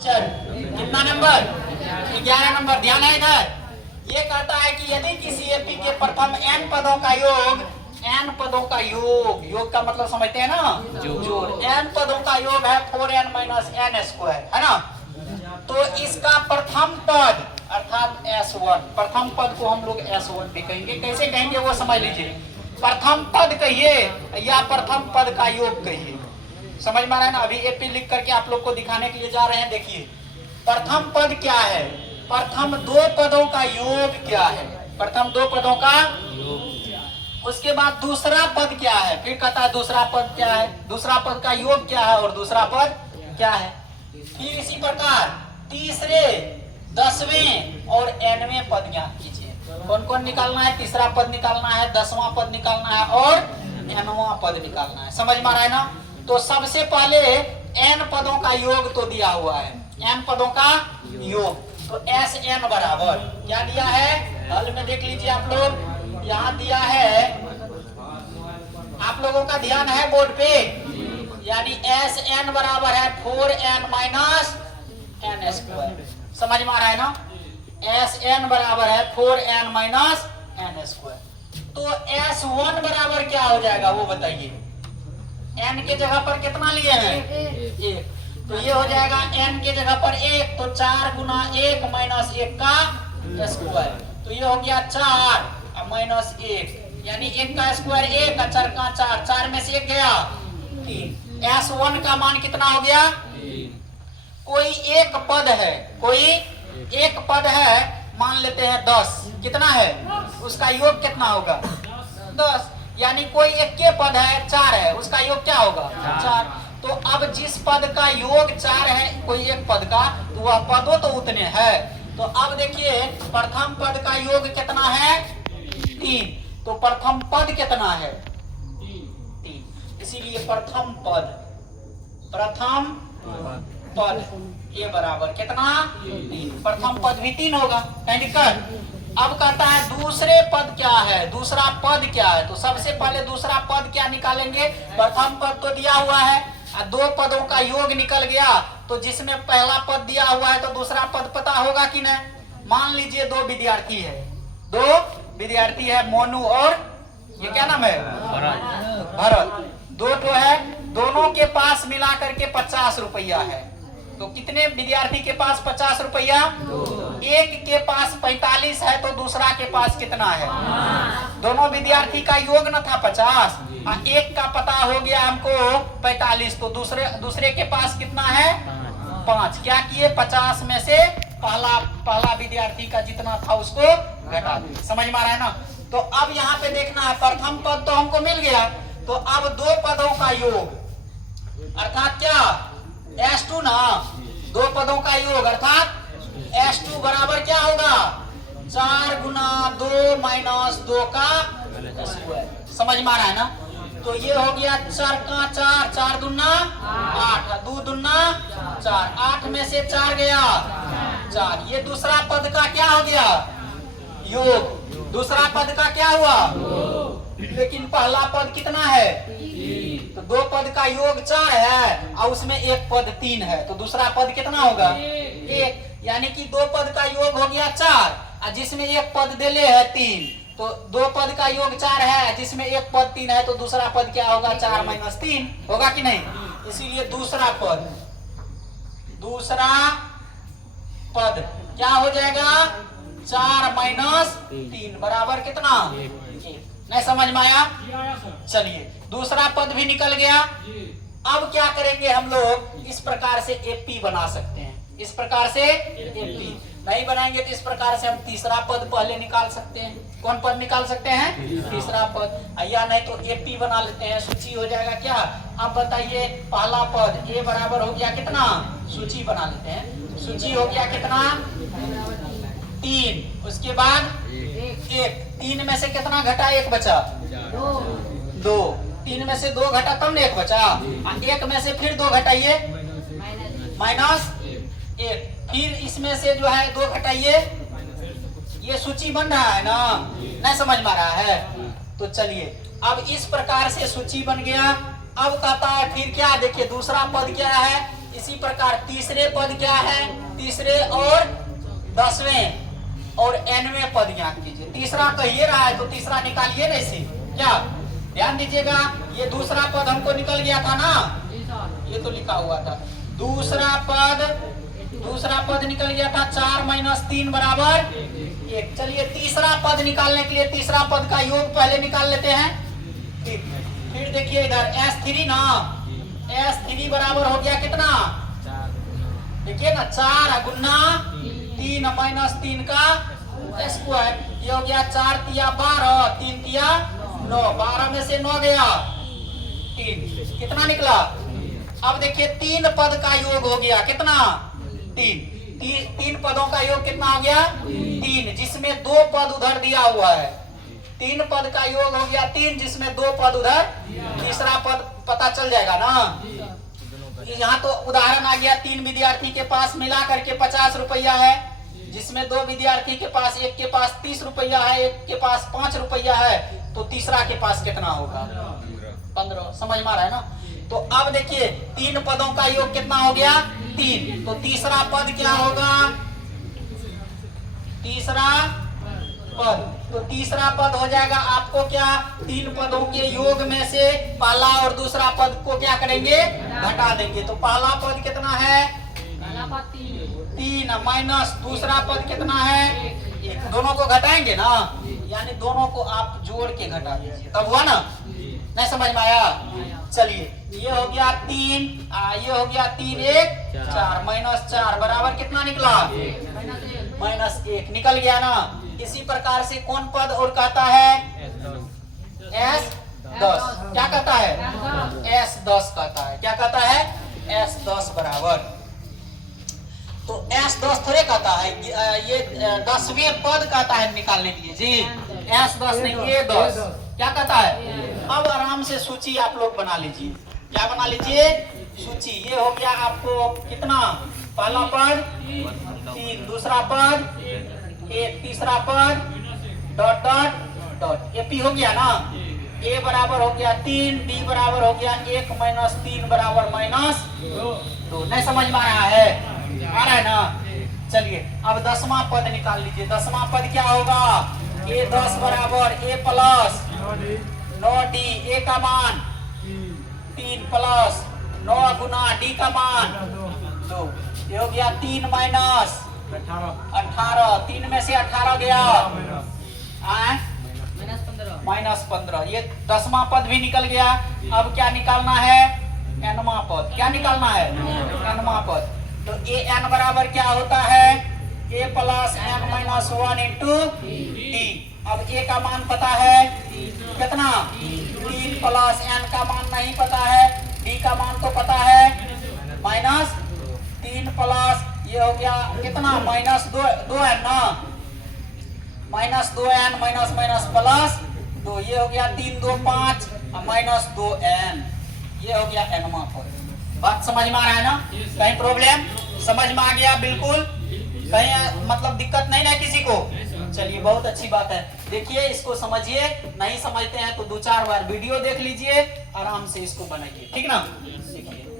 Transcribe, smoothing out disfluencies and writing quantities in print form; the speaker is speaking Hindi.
चल कितना नंबर 11 नंबर। ध्यान है इधर। ये कहता है कि यदि किसी एपी के प्रथम n पदों का योग योग का मतलब समझते हैं ना, जोड़ n पदों का योग है 4n माइनस n स्क्वायर, है ना। तो इसका प्रथम पद अर्थात S1, प्रथम पद को हम लोग S1 भी कहेंगे। कैसे कहेंगे वो समझ लीजिए। प्रथम पद कहिए या प्रथम पद का योग कहिए, समझ में आ रहा है ना। अभी एपी लिख करके आप लोग को दिखाने के लिए जा रहे हैं। देखिए प्रथम पद क्या है, प्रथम दो पदों का योग क्या है, प्रथम दो पदों का योग। उसके बाद दूसरा पद क्या है, फिर कहता है दूसरा पद क्या है, दूसरा पद का योग क्या है और दूसरा पद क्या है। फिर इसी प्रकार तीसरे 10वें और nवें पद ज्ञात कीजिए। कौन कौन निकालना है, तीसरा पद निकालना है, 10वां पद निकालना है और nवां पद निकालना है। समझ में आ रहा है ना। तो सबसे पहले n पदों का योग तो दिया हुआ है, n पदों का योग। तो Sn बराबर क्या दिया है, हल में देख लीजिए आप लोग। यहाँ दिया है, आप लोगों का ध्यान है बोर्ड पे, यानी Sn बराबर है 4n माइनस n स्क्वायर। समझ में आ रहा है ना। Sn बराबर है 4n माइनस n स्क्वायर। तो S1 बराबर क्या हो जाएगा वो बताइए। n के जगह पर कितना लिए हैं, 1। तो ये हो जाएगा n के जगह पर 1, तो 4 गुना 1 माइनस 1 का स्क्वायर। तो ये हो गया 4 माइनस 1, यानी 1 का स्क्वायर 1, 4 का 4, 4 में से 1 गया 3। S1 का मान कितना हो गया, कोई एक पद है, कोई एक पद है, मान लेते हैं 10। कितना है, उसका योग कितना होगा 10। यानी कोई एक के पद है 4 है, उसका योग क्या होगा 4। तो अब जिस पद का योग 4 है, कोई एक पद का, तो वह पदों तो उतने हैं। तो अब देखिए प्रथम पद का योग कितना है 3, तो प्रथम पद कितना है 3। इसीलिए प्रथम पद ये बराबर कितना 3, प्रथम पद भी 3 होगा, कहीं दिक्कत। अब कहता है दूसरे पद क्या है, दूसरा पद क्या है। तो सबसे पहले दूसरा पद क्या निकालेंगे, प्रथम पद तो दिया हुआ है और दो पदों का योग निकल गया। तो जिसमें पहला पद दिया हुआ है तो दूसरा पद पता होगा कि नहीं। मान लीजिए दो विद्यार्थी है, मोनू और ये क्या नाम है, भरत। दो तो है, दोनों के पास मिला करके 50 रुपया है। तो कितने विद्यार्थी के पास 50 रुपया, एक के पास 45 है, तो दूसरा के पास कितना है। दोनों विद्यार्थी का योग न था 50 और एक का पता हो गया हमको 45, तो दूसरे के पास कितना है 5। क्या किए, 50 में से पहला विद्यार्थी का जितना था उसको घटा दिया। समझ में आ रहा है ना। तो अब यहाँ पे देखना है, प्रथम पद तो हमको मिल गया, तो अब दो पदों का योग अर्थात क्या S2 ना, दो पदों का योग अर्थात S2 बराबर क्या होगा 4 गुना 2 माइनस 2 का स्क्वायर। समझ में आ रहा है ना। तो ये हो गया 4 का 4, 4 दूना 8, 2 दूना 4, 8 में से 4 गया 4। ये दूसरा पद का क्या हो गया योग, दूसरा पद का क्या हुआ, लेकिन पहला पद कितना है, तो दो पद का योग 4 है और उसमें एक पद 3 है, तो दूसरा पद कितना होगा 1। यानी कि दो पद का योग हो गया 4 और जिसमें एक पद देले है 3, तो दो पद का योग 4 है जिसमें एक पद 3 है, तो दूसरा पद क्या होगा 4 माइनस 3 होगा कि नहीं। इसीलिए दूसरा पद क्या हो जाएगा 4 माइनस 3 बराबर कितना 1। नहीं समझ में आया। चलिए दूसरा पद भी निकल गया। अब क्या करेंगे हम लोग, इस प्रकार से एपी बना सकते हैं, इस प्रकार से एपी नहीं बनाएंगे तो इस प्रकार से हम तीसरा पद पहले निकाल सकते हैं। कौन पद निकाल सकते हैं, तीसरा पद, या नहीं तो एपी बना लेते हैं, सूची हो जाएगा क्या। अब बताइए पहला पद ए बराबर हो गया कितना, सूची बना लेते हैं, सूची हो गया कितना 3, उसके बाद 1, 3 में से कितना घटा 1 बचा 2, 3 में से 2 घटा तब 1 बचा, 1 में से फिर 2 घटाइए माइनस 1, फिर इसमें से जो है 2 घटाइए, ये सूची बन रहा है ना, नहीं समझ में आ रहा है। तो चलिए अब इस प्रकार से सूची बन गया। अब कहता है फिर क्या, देखिए दूसरा पद क्या है इसी प्रकार तीसरे पद क्या है, तीसरे और 10वें और nवें पद ज्ञात कीजिए। तीसरा कहिए रहा है तो तीसरा निकालिए ना इसे। क्या ध्यान दीजिएगा, ये दूसरा पद हमको निकल गया था ना, ये तो लिखा हुआ था दूसरा पद निकल गया था 4 - 3 बराबर 1। चलिए तीसरा पद निकालने के लिए तीसरा पद का योग पहले निकाल लेते हैं। ठीक, फिर देखिए इधर S3 ना, S3 बराबर हो गया कितना, देखिए ना 4 गुना 3 - 3 का स्क्वायर, ये हो गया 4 तिया 12, 3 तिया 9, 12 में से 9 गया 3, कितना निकला। अब देखिए 3 पद का योग हो गया कितना, 3 पदों का योग कितना हो गया 3, जिसमें 2 पद उधर दिया हुआ है। 3 पद का योग हो गया 3, जिसमें 2 पद उधर, तीसरा पद पता चल जाएगा ना। यहाँ तो उदाहरण आ गया, 3 विद्यार्थी के पास मिला करके 50 रुपया है, जिसमें 2 विद्यार्थी के पास, एक के पास 30 रुपया है, एक के पास 5 रुपया है, तो तीसरा के पास कितना होगा 15। समझ में आ रहा है ना। तो अब देखिए 3 पदों का योग कितना हो गया 3, तो तीसरा पद क्या होगा, तीसरा पद, तो तीसरा पद हो जाएगा आपको क्या, 3 पदों के योग में से पहला और दूसरा पद को क्या करेंगे, घटा देंगे। तो पहला पद कितना है 3 माइनस दूसरा पद कितना है 1, दोनों को घटाएंगे ना, यानी दोनों को आप जोड़ के घटा दीजिए, तब हुआ ना। नहीं समझ में आया। चलिए ये हो गया 3, ये हो गया 3 1 4 -4 बराबर कितना निकला -1 निकल गया ना। इसी प्रकार से कौन पद और कहता है S10, क्या कहता है S10 कहता है, क्या कहता है S10 बराबर, तो S10 थोड़े कहता है, ये 10वें पद कहता है निकालने के लिए जी, S10 नहीं A10 क्या कहता है। अब आराम से सूची आप लोग बना लीजिए, क्या बना लीजिए सूची। ये हो गया आपको कितना, पहला पद 3, दूसरा पद 1, तीसरा पद डॉट डॉट डॉट, AP हो गया ना, A बराबर हो गया 3, D बराबर हो गया 1 - 3 बराबर -2। नहीं समझ में आ रहा है, आ रहा है ना। चलिए अब 10वां पद निकाल लीजिए। 10वां पद क्या होगा, A10 बराबर A प्लस 9D, A का मान 3 प्लस 9 गुना D का मान 2, ये हो गया 3 माइनस 18, 3 में से 18 गया -15, ये 10वां पद भी निकल गया। अब क्या निकालना है, nवां पद, क्या निकालना है nवां पद। तो an बराबर क्या होता है A plus n minus 1 into D। अब A का मान पता है कितना 3 प्लस n का मान नहीं पता है, D का मान तो पता है -3 प्लस, ये हो गया कितना -2n ना, -2n माइनस प्लस 2, ये हो गया 3 2 5 -2n, ये हो गया nवां पद। बात समझ में आ रहा है ना, कहीं प्रॉब्लम समझ में आ गया बिल्कुल, कहीं मतलब दिक्कत नहीं ना किसी को। चलिए बहुत अच्छी बात है, देखिए इसको समझिए, नहीं समझते हैं तो 2-4 बार वीडियो देख लीजिए, आराम से इसको बनाइए, ठीक ना। देखिए